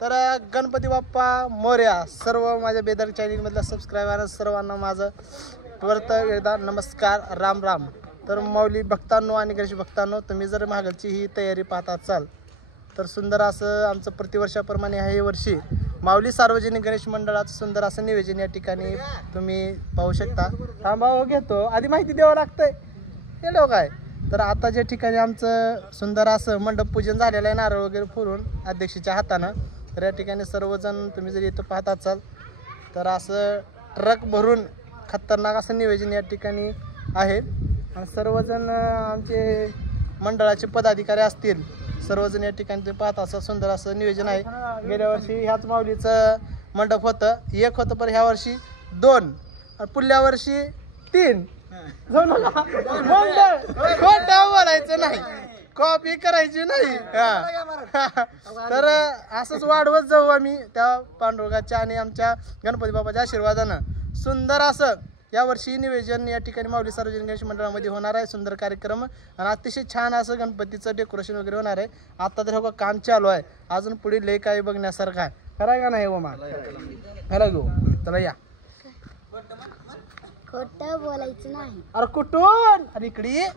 तर गणपती बाप्पा मोरया. सर्व माझ्या बेदर चॅनलमधल्या सबस्क्रायबर सर्वांना माझं परत एकदा नमस्कार, राम राम. तर माऊली भक्तांनो आणि गणेश भक्तांनो, तुम्ही जर मागलची ही तयारी पाहत असाल तर सुंदर असं आमचं प्रतिवर्षाप्रमाणे ह्या वर्षी माऊली सार्वजनिक गणेश मंडळाचं सुंदर असं नियोजन या ठिकाणी तुम्ही पाहू शकता. थांबा घेतो, आधी माहिती द्यावं लागतंय हे काय. तर आता ज्या ठिकाणी आमचं सुंदर असं मंडप पूजन झालेलं आहे नारळ वगैरे फोडून अध्यक्षाच्या हातानं, तर या ठिकाणी सर्वजण तुम्ही जर इथं पाहत असाल तर असं ट्रक भरून खतरनाक असं नियोजन या ठिकाणी आहे. आणि सर्वजण आमचे मंडळाचे पदाधिकारी असतील सर्वजण या ठिकाणी तुम्ही पाहत असाल सुंदर असं नियोजन आहे. गेल्या वर्षी ह्याच माऊलीचं मंडप होतं, एक होतं, पण ह्या वर्षी 2 आणि पुढल्या वर्षी 3. खोटं बोलायचं नाही, कॉपी करायची नाही. तर असंच वाढवत जाऊ आम्ही त्या पांडुरंगाच्या आणि आमच्या गणपती बाप्पाच्या आशीर्वादानं. सुंदर असं यावर्षी नियोजन या ठिकाणी माऊली सार्वजनिक गणेश मंडळामध्ये होणार आहे. सुंदर कार्यक्रम आणि अतिशय छान असं गणपतीचं डेकोरेशन वगैरे होणार आहे. आता तर हो काम चालू आहे, अजून पुढे लय काही बघण्यासारखं आहे. खरं का नाही ओमा? हॅलो गो, चला या. खोटं बोलायचं नाही. अरे कुठून? अरे इकडे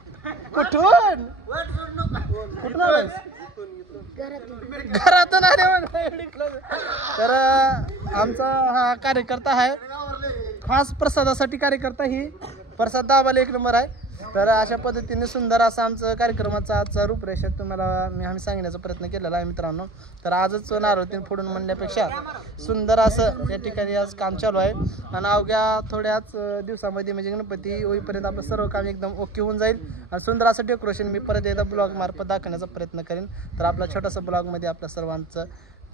कुठून? कुठून आलायस? घरातून आले. तर आमचा हा कार्यकर्ता आहे, खास प्रसादासाठी कार्यकर्ता. ही प्रसाद दाबाला 1 नंबर आहे. तर अशा पद्धतीने सुंदर असं आमचं कार्यक्रमाचा आजचा रूपरेषा तुम्हाला आम्ही सांगण्याचा प्रयत्न केलेला आहे मित्रांनो. तर आजच नारळ तीन फोडून म्हणण्यापेक्षा सुंदर असं या ठिकाणी आज काम चालू आहे. आणि अवघ्या थोड्याच दिवसामध्ये म्हणजे गणपती होईपर्यंत आपलं सर्व काम एकदम ओके होऊन जाईल. आणि सुंदर असं डेकोरेशन मी परत एकदा ब्लॉग मार्फत दाखवण्याचा प्रयत्न करेन. तर आपला छोटासा ब्लॉगमध्ये आपल्या सर्वांचं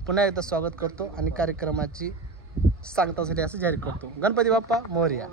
पुन्हा एकदा स्वागत करतो आणि कार्यक्रमाची सांगतासाठी असं जाहीर करतो. गणपती बाप्पा मोरया.